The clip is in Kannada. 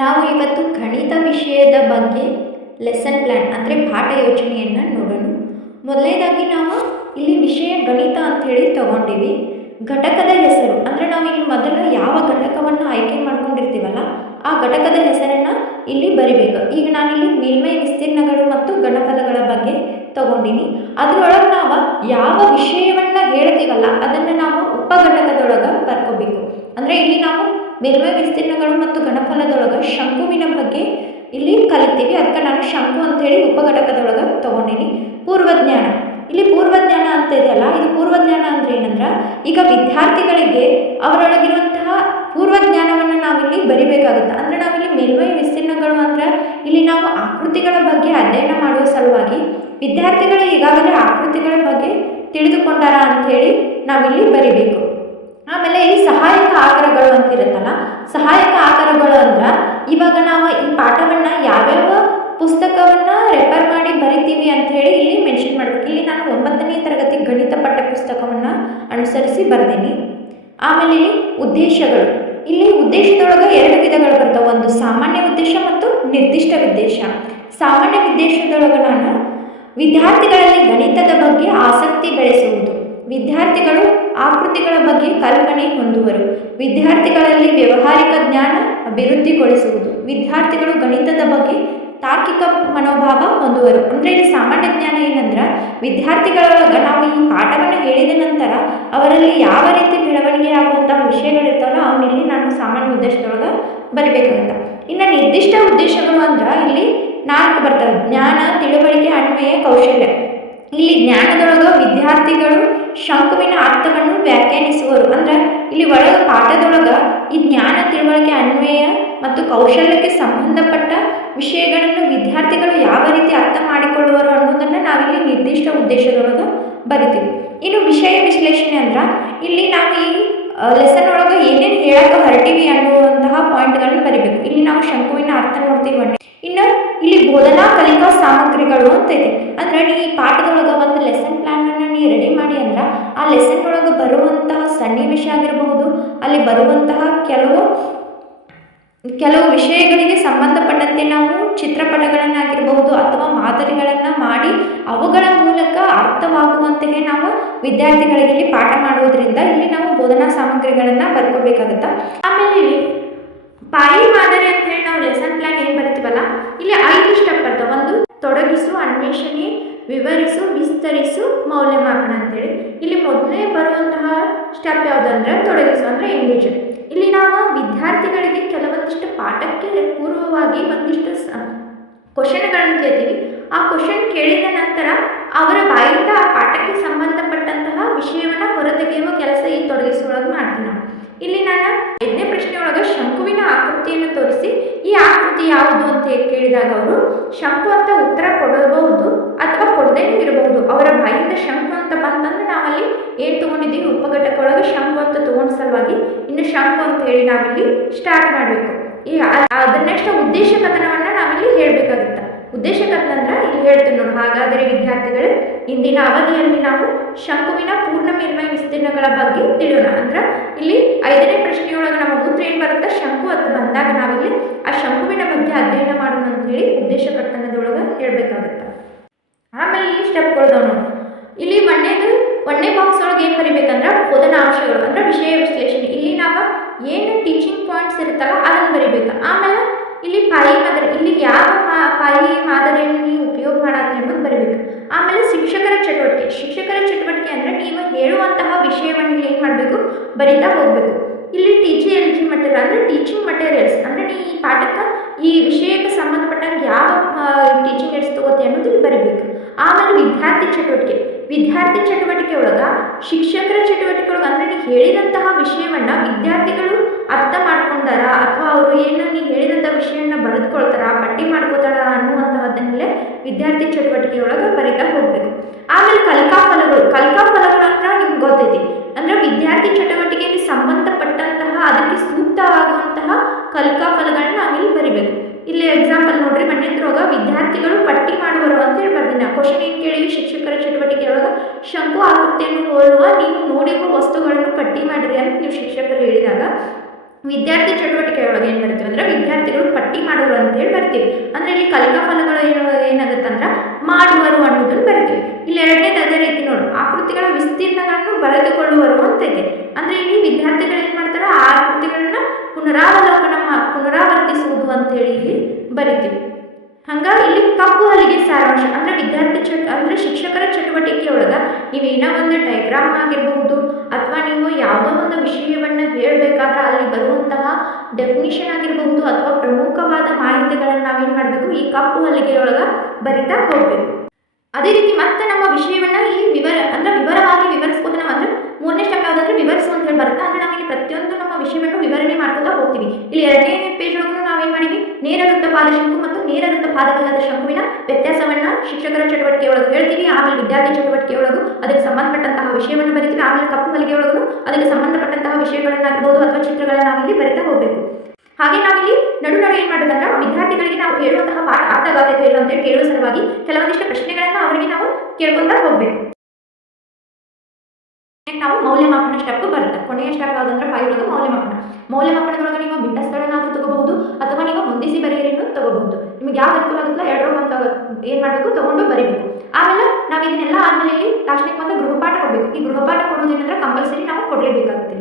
ನಾವು ಇವತ್ತು ಗಣಿತ ವಿಷಯದ ಬಗ್ಗೆ ಲೆಸನ್ ಪ್ಲ್ಯಾನ್ ಅಂದರೆ ಪಾಠ ಯೋಜನೆಯನ್ನು ನೋಡೋಣ. ಮೊದಲನೇದಾಗಿ ನಾವು ಇಲ್ಲಿ ವಿಷಯ ಗಣಿತ ಅಂಥೇಳಿ ತಗೊಂಡಿವಿ. ಘಟಕದ ಹೆಸರು ಅಂದರೆ ನಾವು ಇಲ್ಲಿ ಮೊದಲು ಯಾವ ಘಟಕವನ್ನು ಆಯ್ಕೆ ಮಾಡ್ಕೊಂಡಿರ್ತೀವಲ್ಲ ಆ ಘಟಕದ ಹೆಸರನ್ನು ಇಲ್ಲಿ ಬರಿಬೇಕು. ಈಗ ನಾನಿಲ್ಲಿ ಮೇಲ್ಮೈ ವಿಸ್ತೀರ್ಣಗಳು ಮತ್ತು ಘನಫಲಗಳ ಬಗ್ಗೆ ತಗೊಂಡಿನಿ. ಅದರೊಳಗೆ ನಾವು ಯಾವ ವಿಷಯವನ್ನು ಹೇಳ್ತೀವಲ್ಲ ಅದನ್ನು ನಾವು ಉಪಘಟಕದೊಳಗೆ ಬರ್ಕೋಬೇಕು. ಅಂದರೆ ಇಲ್ಲಿ ನಾವು ಮೇಲ್ಮೈ ವಿಸ್ತೀರ್ಣಗಳು ಮತ್ತು ಘನಫಲದೊಳಗೆ ಶಂಕುವಿನ ಬಗ್ಗೆ ಇಲ್ಲಿ ಕಲಿತೀವಿ. ಅದಕ್ಕೆ ನಾನು ಶಂಕು ಅಂಥೇಳಿ ಉಪಘಟಕದೊಳಗೆ ತಗೊಂಡಿನಿ. ಪೂರ್ವಜ್ಞಾನ, ಇಲ್ಲಿ ಪೂರ್ವಜ್ಞಾನ ಅಂತ ಇದೆಯಲ್ಲ, ಇದು ಪೂರ್ವಜ್ಞಾನ ಅಂದರೆ ಏನಂದ್ರೆ ಈಗ ವಿದ್ಯಾರ್ಥಿಗಳಿಗೆ ಅವರೊಳಗಿರುವಂತಹ ಪೂರ್ವಜ್ಞಾನವನ್ನು ನಾವಿಲ್ಲಿ ಬರಿಬೇಕಾಗುತ್ತೆ. ಅಂದರೆ ನಾವಿಲ್ಲಿ ಮೇಲ್ಮೈ ವಿಸ್ತೀರ್ಣಗಳು ಅಂದ್ರೆ ಇಲ್ಲಿ ನಾವು ಆಕೃತಿಗಳ ಬಗ್ಗೆ ಅಧ್ಯಯನ ಮಾಡುವ ಸಲುವಾಗಿ ವಿದ್ಯಾರ್ಥಿಗಳು ಈಗಾಗಲೇ ಆಕೃತಿಗಳ ಬಗ್ಗೆ ತಿಳಿದುಕೊಂಡಾರ ಅಂಥೇಳಿ ನಾವಿಲ್ಲಿ ಬರಿಬೇಕು. ಆಮೇಲೆ ಈ ಸಹಾಯಕ ಆಕಾರಗಳು ಅಂತಿರುತ್ತಲ್ಲ, ಸಹಾಯಕ ಆಕಾರಗಳು ಅಂದ್ರೆ ಇವಾಗ ನಾವು ಈ ಪಾಠವನ್ನು ಯಾವ್ಯಾವ ಪುಸ್ತಕವನ್ನು ರೆಫರ್ ಮಾಡಿ ಬರಿತೀವಿ ಅಂಥೇಳಿ ಇಲ್ಲಿ ಮೆನ್ಷನ್ ಮಾಡಬೇಕು. ಇಲ್ಲಿ ನಾನು 9ನೇ ತರಗತಿ ಗಣಿತ ಪಠ್ಯ ಪುಸ್ತಕವನ್ನು ಅನುಸರಿಸಿ ಬರ್ತೀನಿ. ಆಮೇಲೆ ಇಲ್ಲಿ ಉದ್ದೇಶಗಳು, ಇಲ್ಲಿ ಉದ್ದೇಶದೊಳಗೆ 2 ವಿಧಗಳು ಬರ್ತವೆ. ಒಂದು ಸಾಮಾನ್ಯ ಉದ್ದೇಶ ಮತ್ತು ನಿರ್ದಿಷ್ಟ ಉದ್ದೇಶ. ಸಾಮಾನ್ಯ ಉದ್ದೇಶದೊಳಗೆ ನಾನು ವಿದ್ಯಾರ್ಥಿಗಳಲ್ಲಿ ಗಣಿತದ ಬಗ್ಗೆ ಆಸಕ್ತಿ ಬೆಳೆಸುವುದು, ವಿದ್ಯಾರ್ಥಿಗಳು ಆಕೃತಿಗಳ ಬಗ್ಗೆ ಕಲ್ಪನೆ ಹೊಂದುವರು, ವಿದ್ಯಾರ್ಥಿಗಳಲ್ಲಿ ವ್ಯಾವಹಾರಿಕ ಜ್ಞಾನ ಅಭಿವೃದ್ಧಿಗೊಳಿಸುವುದು, ವಿದ್ಯಾರ್ಥಿಗಳು ಗಣಿತದ ಬಗ್ಗೆ ತಾರ್ಕಿಕ ಮನೋಭಾವ ಹೊಂದುವರು. ಅಂದರೆ ಇಲ್ಲಿ ಸಾಮಾನ್ಯ ಜ್ಞಾನ ಏನಂದ್ರೆ ವಿದ್ಯಾರ್ಥಿಗಳೊಳಗೆ ನಾವು ಈ ಪಾಠವನ್ನು ಹೇಳಿದ ನಂತರ ಅವರಲ್ಲಿ ಯಾವ ರೀತಿ ಬೆಳವಣಿಗೆ ಆಗುವಂತಹ ವಿಷಯಗಳಿರ್ತಾವಲ್ಲ ಅವನ್ನಿಲ್ಲಿ ನಾನು ಸಾಮಾನ್ಯ ಉದ್ದೇಶದೊಳಗೆ ಬರಿಬೇಕಾಗುತ್ತೆ. ಇನ್ನು ನಿರ್ದಿಷ್ಟ ಉದ್ದೇಶಗಳು ಅಂದ್ರೆ ಇಲ್ಲಿ 4 ಬರ್ತವೆ. ಜ್ಞಾನ, ತಿಳುವಳಿಕೆ, ಅನ್ವಯ, ಕೌಶಲ್ಯ. ಇಲ್ಲಿ ಜ್ಞಾನದೊಳಗೆ ವಿದ್ಯಾರ್ಥಿಗಳು ಶಂಕುವಿನ ಅರ್ಥವನ್ನು ವ್ಯಾಖ್ಯಾನಿಸುವರು. ಅಂದ್ರೆ ಇಲ್ಲಿ ಒಳಗೆ ಪಾಠದೊಳಗೆ ಈ ಜ್ಞಾನ, ತಿಳುವಳಿಕೆ, ಅನ್ವಯ ಮತ್ತು ಕೌಶಲ್ಯಕ್ಕೆ ಸಂಬಂಧಪಟ್ಟ ವಿಷಯಗಳನ್ನು ವಿದ್ಯಾರ್ಥಿಗಳು ಯಾವ ರೀತಿ ಅರ್ಥ ಮಾಡಿಕೊಳ್ಳುವರು ಅನ್ನೋದನ್ನು ನಾವಿಲ್ಲಿ ನಿರ್ದಿಷ್ಟ ಉದ್ದೇಶದೊಳಗೆ ಬರಿತೀವಿ. ಇನ್ನು ವಿಷಯ ವಿಶ್ಲೇಷಣೆ ಅಂದ್ರೆ ಇಲ್ಲಿ ನಾವು ಈ ಲೆಸನ್ ಒಳಗೆ ಏನೇನು ಹೇಳಕ್ಕೆ ಹೊರಟಿವಿ ಅನ್ನುವಂತಹ ಪಾಯಿಂಟ್ಗಳನ್ನು ಬರಿಬೇಕು. ಇಲ್ಲಿ ನಾವು ಶಂಕುವಿನ ಅರ್ಥ ನೋಡ್ತೀವಿ. ಇನ್ನು ಇಲ್ಲಿ ಬೋಧನಾ ಕಲಿಕಾ ಸಾಮಗ್ರಿಗಳು ಅಂತ ಇದೆ. ಅಂದರೆ ನೀ ಈ ಪಾಠದೊಳಗೆ ಒಂದು ಲೆಸನ್ ಪ್ಲ್ಯಾನನ್ನು ನೀ ರೆಡಿ ಮಾಡಿ ಅಂದ್ರೆ ಆ ಲೆಸನ್ ಒಳಗೆ ಬರುವಂತಹ ಸನ್ನಿವೇಶ ಆಗಿರಬಹುದು, ಅಲ್ಲಿ ಬರುವಂತಹ ಕೆಲವು ವಿಷಯಗಳಿಗೆ ಸಂಬಂಧಪಟ್ಟಂತೆ ನಾವು ಚಿತ್ರಪಟಗಳನ್ನಾಗಿರಬಹುದು ಅಥವಾ ಮಾದರಿಗಳನ್ನು ಮಾಡಿ ಅವುಗಳ ಮೂಲಕ ಅರ್ಥವಾಗುವಂತೆಯೇ ನಾವು ವಿದ್ಯಾರ್ಥಿಗಳಿಗೆ ಇಲ್ಲಿ ಪಾಠ ಮಾಡುವುದರಿಂದ ಇಲ್ಲಿ ನಾವು ಬೋಧನಾ ಸಾಮಗ್ರಿಗಳನ್ನು ಬರ್ಕೋಬೇಕಾಗುತ್ತೆ. ಆಮೇಲೆ ಇಲ್ಲಿ ಪಾಯಿ ಮಾದರಿ ಅಂತ ಹೇಳಿ ನಾವು ಲೆಸನ್ ಪ್ಲಾನ್ ಏನು ಬರ್ತೀವಲ್ಲ ಇಲ್ಲಿ 5 ಸ್ಟೆಪ್ ಬರ್ತವೆ. ಒಂದು ತೊಡಗಿಸು, ಅನ್ವೇಷಣೆ, ವಿವರಿಸು, ವಿಸ್ತರಿಸು, ಮೌಲ್ಯಮಾಪನ ಅಂತೇಳಿ. ಇಲ್ಲಿ ಮೊದಲೇ ಬರುವಂತಹ ಸ್ಟೆಪ್ ಯಾವುದಂದ್ರೆ ತೊಡಗಿಸು ಅಂದರೆ ಎಂಗೇಜ್. ಇಲ್ಲಿ ನಾವು ವಿದ್ಯಾರ್ಥಿಗಳಿಗೆ ಕೆಲವೊಂದಿಷ್ಟು ಪಾಠಕ್ಕೆ ಪೂರ್ವವಾಗಿ ಒಂದಿಷ್ಟು ಕ್ವಶನ್ಗಳನ್ನು ಕೇಳ್ತೀವಿ. ಆ ಕ್ವಶನ್ ಕೇಳಿದ ನಂತರ ಅವರ ಬಾಯಿಂದ ಆ ಪಾಠಕ್ಕೆ ಸಂಬಂಧಪಟ್ಟಂತಹ ವಿಷಯವನ್ನು ಹೊರತೆಗೆಯುವ ಕೆಲಸ ಈ ತೊಡಗಿಸುವೊಳಗೆ ಮಾಡ್ತೀವಿ ನಾವು. ಇಲ್ಲಿ ನಾನು 5ನೇ ಪ್ರಶ್ನೆ ಒಳಗೆ ಶಂಕುವಿನ ಆಕೃತಿಯನ್ನು ತೋರಿಸಿ ಈ ಆಕೃತಿ ಯಾವುದು ಅಂತ ಕೇಳಿದಾಗ ಅವರು ಶಂಕು ಅಂತ ಉತ್ತರ ಕೊಡಬಹುದು ಅಥವಾ ಕೊಡದೇನೂ ಇರಬಹುದು. ಅವರ ಬಾಯಿಂದ ಶಂಕು ಅಂತ ಬಂತಂದ್ರೆ ನಾವಲ್ಲಿ ಏನು ತೊಗೊಂಡಿದ್ದೀವಿ ಉಪಘಟಕ ಒಳಗೆ ಶಂಕು ಅಂತ ತೊಗೊಂಡ ಸಲುವಾಗಿ ಇನ್ನು ಶಂಕು ಅಂತ ಹೇಳಿ ನಾವಿಲ್ಲಿ ಸ್ಟಾರ್ಟ್ ಮಾಡಬೇಕು. ಈ ಅದರ ನೆಕ್ಸ್ಟ್ ಉದ್ದೇಶ ಕಥನವನ್ನು ನಾವಿಲ್ಲಿ ಹೇಳಬೇಕಾಗುತ್ತೆ. ಉದ್ದೇಶ ಕಥನ ಅಂದ್ರೆ ಇಲ್ಲಿ ಹೇಳ್ತೀವಿ ನೋಡಿ. ಹಾಗಾದರೆ ವಿದ್ಯಾರ್ಥಿಗಳೇ, ಇಂದಿನ ಅವಧಿಯಲ್ಲಿ ನಾವು ಶಂಕುವಿನ ಪೂರ್ಣ ಮೇಲ್ಮೈ ವಿಸ್ತೀರ್ಣಗಳ ಬಗ್ಗೆ ತಿಳಿಯೋಣ. ಅಂದ್ರೆ ಇಲ್ಲಿ 5ನೇ ಪ್ರಶ್ನೆಯೊಳಗೆ ನಮಗೆ ಉತ್ತರ ಏನು ಬರುತ್ತೆ, ಶಂಕು ಅಂತ ಬಂದಾಗ ನಾವಿಲ್ಲಿ ಆ ಶಂಕುವಿನ ಬಗ್ಗೆ ಅಧ್ಯಯನ ಮಾಡೋಣ ಅಂತೇಳಿ ಉದ್ದೇಶ ಕಥನದೊಳಗೆ ಹೇಳಬೇಕಾಗುತ್ತೆ. ಆಮೇಲೆ ಈ ಸ್ಟೆಪ್ಗಳು ನೋಡಿ. ಇಲ್ಲಿ 1ನೇ ಬಾಕ್ಸ್ ಒಳಗೆ ಏನು ಬರಿಬೇಕಂದ್ರೆ ಬೋಧನಾ ಅಂಶಗಳು ಅಂದರೆ ವಿಷಯ ವಿಶ್ಲೇಷಣೆ. ಇಲ್ಲಿ ನಾವು ಏನು ಟೀಚಿಂಗ್ ಪಾಯಿಂಟ್ಸ್ ಇರುತ್ತಲ್ಲ ಅದನ್ನು ಬರಿಬೇಕು. ಆಮೇಲೆ ಇಲ್ಲಿ ಪಾಯಿ ಮಾದರಿ, ಇಲ್ಲಿ ಯಾವ ಪಾಯಿ ಮಾದರಿಯನ್ನು ನೀವು ಉಪಯೋಗ ಮಾಡತ್ತೆ ಅನ್ನೋದು ಬರಬೇಕು. ಆಮೇಲೆ ಶಿಕ್ಷಕರ ಚಟುವಟಿಕೆ ಅಂದರೆ ನೀವು ಹೇಳುವಂತಹ ವಿಷಯವನ್ನು ಇಲ್ಲಿ ಏನು ಮಾಡಬೇಕು, ಬರಿತಾ ಹೋಗಬೇಕು. ಇಲ್ಲಿ TGLG ಮಟೀರಿಯಲ್ ಅಂದರೆ ಟೀಚಿಂಗ್ ಮಟೀರಿಯಲ್ಸ್ ಅಂದರೆ ನೀ ಈ ಪಾಠಕ್ಕೆ ಈ ವಿಷಯಕ್ಕೆ ಸಂಬಂಧಪಟ್ಟಂಗೆ ಯಾವ ಟೀಚಿಂಗ್ ಏಡ್ಸ್ ತಗೋತಿ ಅನ್ನೋದು ಇಲ್ಲಿ ಬರಬೇಕು. ಆಮೇಲೆ ವಿದ್ಯಾರ್ಥಿ ಚಟುವಟಿಕೆ ಒಳಗೆ ಶಿಕ್ಷಕರ ಚಟುವಟಿಕೆ ಒಳಗೆ ಅಂದರೆ ನೀವು ಹೇಳಿದಂತಹ ವಿಷಯವನ್ನು ವಿದ್ಯಾರ್ಥಿಗಳು ಅರ್ಥ ಮಾಡ್ಕೊಂಡಾರ ಅಥವಾ ಅವರು ಏನು ನೀವು ಹೇಳಿದಂಥ ವಿಷಯವನ್ನು ಬರೆದುಕೊಳ್ತಾರ, ಪಟ್ಟಿ ಮಾಡ್ಕೋತಾರ ಅನ್ನುವಂತಹದ್ದನ್ನೆಲ್ಲೇ ವಿದ್ಯಾರ್ಥಿ ಚಟುವಟಿಕೆ ಒಳಗೆ ಬರಿತಾ ಹೋಗಬೇಕು. ಆಮೇಲೆ ಕಲಿಕಾ ಫಲಗಳು ಅಂದ್ರೆ ನಿಮ್ಗೆ ಗೊತ್ತೈತಿ. ಅಂದರೆ ವಿದ್ಯಾರ್ಥಿ ಚಟುವಟಿಕೆಗೆ ಸಂಬಂಧಪಟ್ಟಂತಹ ಅದಕ್ಕೆ ಸೂಕ್ತವಾಗುವಂತಹ ಕಲಿಕಾ ಫಲಗಳನ್ನ ನಾವಿಲ್ಲಿ ಬರಿಬೇಕು. ಇಲ್ಲಿ ಎಕ್ಸಾಂಪಲ್ ನೋಡ್ರಿ, ಮನೆಯೊಳಗೆ ವಿದ್ಯಾರ್ಥಿಗಳು ಪಟ್ಟಿ ಮಾಡುವರು ಅಂತೇಳಿ ಬರ್ತೀನಿ. ಕ್ವಶನ್ ಏನು ಕೇಳಿವಿ, ಶಿಕ್ಷಕರ ಚಟುವಟಿಕೆ ಒಳಗೆ ಶಂಕು ಆಕೃತಿಯನ್ನು ಹೋಲುವ ನೀವು ನೋಡಿರುವ ವಸ್ತುಗಳನ್ನು ಪಟ್ಟಿ ಮಾಡಿರಿ ಅಂತ ನೀವು ಶಿಕ್ಷಕರು ಹೇಳಿದಾಗ ವಿದ್ಯಾರ್ಥಿ ಚಟುವಟಿಕೆ ಒಳಗೆ ಏನು ಬರ್ತವೆ ಅಂದರೆ ವಿದ್ಯಾರ್ಥಿಗಳು ಪಟ್ಟಿ ಬರ್ತೀವಿ. ಅಂದರೆ ಇಲ್ಲಿ ಕಲಿಕಾ ಫಲಗಳು ಏನಾಗುತ್ತಂದ್ರೆ ಮಾಡುವರು ಅನ್ನೋದನ್ನು ಬರ್ತೀವಿ. ಇಲ್ಲಿ ಎರಡನೇದು ಅದೇ ರೀತಿ ನೋಡು, ಆಕೃತಿಗಳ ವಿಸ್ತೀರ್ಣಗಳನ್ನು ಬರೆದುಕೊಳ್ಳುವರು ಅಂತೈತೆ. ಅಂದರೆ ಇಲ್ಲಿ ವಿದ್ಯಾರ್ಥಿಗಳು ಏನು ಮಾಡ್ತಾರೆ, ಆ ಆಕೃತಿಗಳನ್ನ ಪುನರಾವರ್ತಿಸುವುದು ಅಂತೇಳಿ ಇಲ್ಲಿ ಬರಿತೀವಿ. ಹಂಗಾಗಿ ಇಲ್ಲಿ ಕಪ್ಪು ಹಲಿಗೆ ಸಾರಾಂಶ ಅಂದರೆ ಅಂದರೆ ಶಿಕ್ಷಕರ ಚಟುವಟಿಕೆ ಒಳಗೆ ನೀವು ಏನೋ ಒಂದು ಡೈಗ್ರಾಮ್ ಆಗಿರಬಹುದು ಅಥವಾ ನೀವು ಯಾವುದೋ ಒಂದು ವಿಷಯವನ್ನು ಹೇಳಬೇಕಾದ್ರೆ ಅಲ್ಲಿ ಬರುವಂತಹ ಡೆಫಿನಿಷನ್ ಆಗಿರಬಹುದು ಅಥವಾ ಪ್ರಮುಖವಾದ ಮಾಹಿತಿಗಳನ್ನು ನಾವೇನು ಮಾಡಬೇಕು, ಈ ಕಪ್ಪು ಹಲಿಗೆಯೊಳಗೆ ಬರಿತಾ ಹೋಗಬೇಕು. ಅದೇ ರೀತಿ ಮತ್ತೆ ನಮ್ಮ ವಿಷಯವನ್ನು ಇಲ್ಲಿ ವಿವರವಾಗಿ ವಿವರಿಸ್ಬೋದು. ನಾವು ಅಂದರೆ ಮೂರನೇ ಸ್ಟೆಪ್ ಯಾವುದಂದ್ರೆ ವಿವರಿಸು ಅಂತ ಹೇಳಿ ಬರುತ್ತೆ. ಅಂದರೆ ನಾವಿಲ್ಲಿ ಪ್ರತಿಯೊಂದು ನಮ್ಮ ವಿಷಯವನ್ನು ವಿವರಣೆ ಮಾಡ್ಕೊತಾ ಹೋಗ್ತೀವಿ. ಇಲ್ಲಿ ಎರಡನೇ ಪೇಜ್ ಒಳಗೂ ನಾವೇನು ಮಾಡಿವಿ, ನೇರ ವೃತ್ತಪಾದ ಶಂಕು ಮತ್ತು ನೇರ ವೃತ್ತಪಾದವಲ್ಲದ ಶಂಕುವಿನ ವ್ಯತ್ಯಾಸವನ್ನು ಶಿಕ್ಷಕರ ಚಟುವಟಿಕೆ ಒಳಗೆ ಹೇಳ್ತೀವಿ. ಆಮೇಲೆ ವಿದ್ಯಾರ್ಥಿ ಚಟುವಟಿಕೆ ಒಳಗೂ ಅದಕ್ಕೆ ಸಂಬಂಧಪಟ್ಟಂತಹ ವಿಷಯವನ್ನು ಬರಿತೀವಿ. ಆಮೇಲೆ ಕಪ್ಪು ಹಲಿಗೆ ಒಳಗೂ ಅದಕ್ಕೆ ಸಂಬಂಧಪಟ್ಟಂತಹ ವಿಷಯಗಳನ್ನಾಗಿರ್ಬೋದು ಅಥವಾ ಚಿತ್ರಗಳನ್ನ ನಾವಿಲ್ಲಿ ಬರಿತಾ ಹೋಗಬೇಕು. ಹಾಗೆ ನಾವಿಲ್ಲಿ ನಡು ಏನು ಮಾಡಬೇಕಂದ್ರೆ ವಿದ್ಯಾರ್ಥಿಗಳಿಗೆ ನಾವು ಹೇಳುವಂತಹ ಪಾಠ ಅರ್ಥ ಆಗಬೇಕು ಇಲ್ಲ ಅಂತೇಳಿ ಕೇಳುವ ಸಲುವಾಗಿ ಕೆಲವೊಂದಿಷ್ಟು ಪ್ರಶ್ನೆಗಳನ್ನು ಅವರಿಗೆ ನಾವು ಕೇಳ್ಕೊತಾ ಹೋಗಬೇಕು. ನಾವು ಮೌಲ್ಯಮಾಪನ ಸ್ಟೆಪ್ ಬರುತ್ತೆ. ಕೊನೆಯ ಸ್ಟೆಪ್ ಯಾವುದಂದ್ರೆ 5 ಒಳಗೆ ಮೌಲ್ಯಮಾಪನದೊಳಗೆ ನೀವು ಭಿನ್ನ ಸ್ಥಳನಾದರೂ ತಗೋಬಹುದು ಅಥವಾ ನೀವು ಹೊಂದಿಸಿ ಬರೆಯಿರಿನೂ ತಗೋಬಹುದು. ನಿಮಗೆ ಯಾವ ಅನುಕೂಲ ಆಗುತ್ತಲ್ಲ ಎರಡರೂ ಅಂತ ಏನು ಮಾಡಬೇಕು, ತಗೊಂಡು ಬರೀಬೇಕು. ಆಮೇಲೆ ನಾವು ಇದನ್ನೆಲ್ಲ ಆದಮೇಲೆ ಇಲ್ಲಿ ಲಾಸ್ಟ್ಗೆ ಒಂದು ಗೃಹಪಾಠ ಕೊಡಬೇಕು. ಈ ಗೃಹಪಾಠ ಕೊಡೋದೇನಂದ್ರೆ ಕಂಪಲ್ಸರಿ ನಾವು ಕೊಡಲೇಬೇಕಾಗುತ್ತೆ.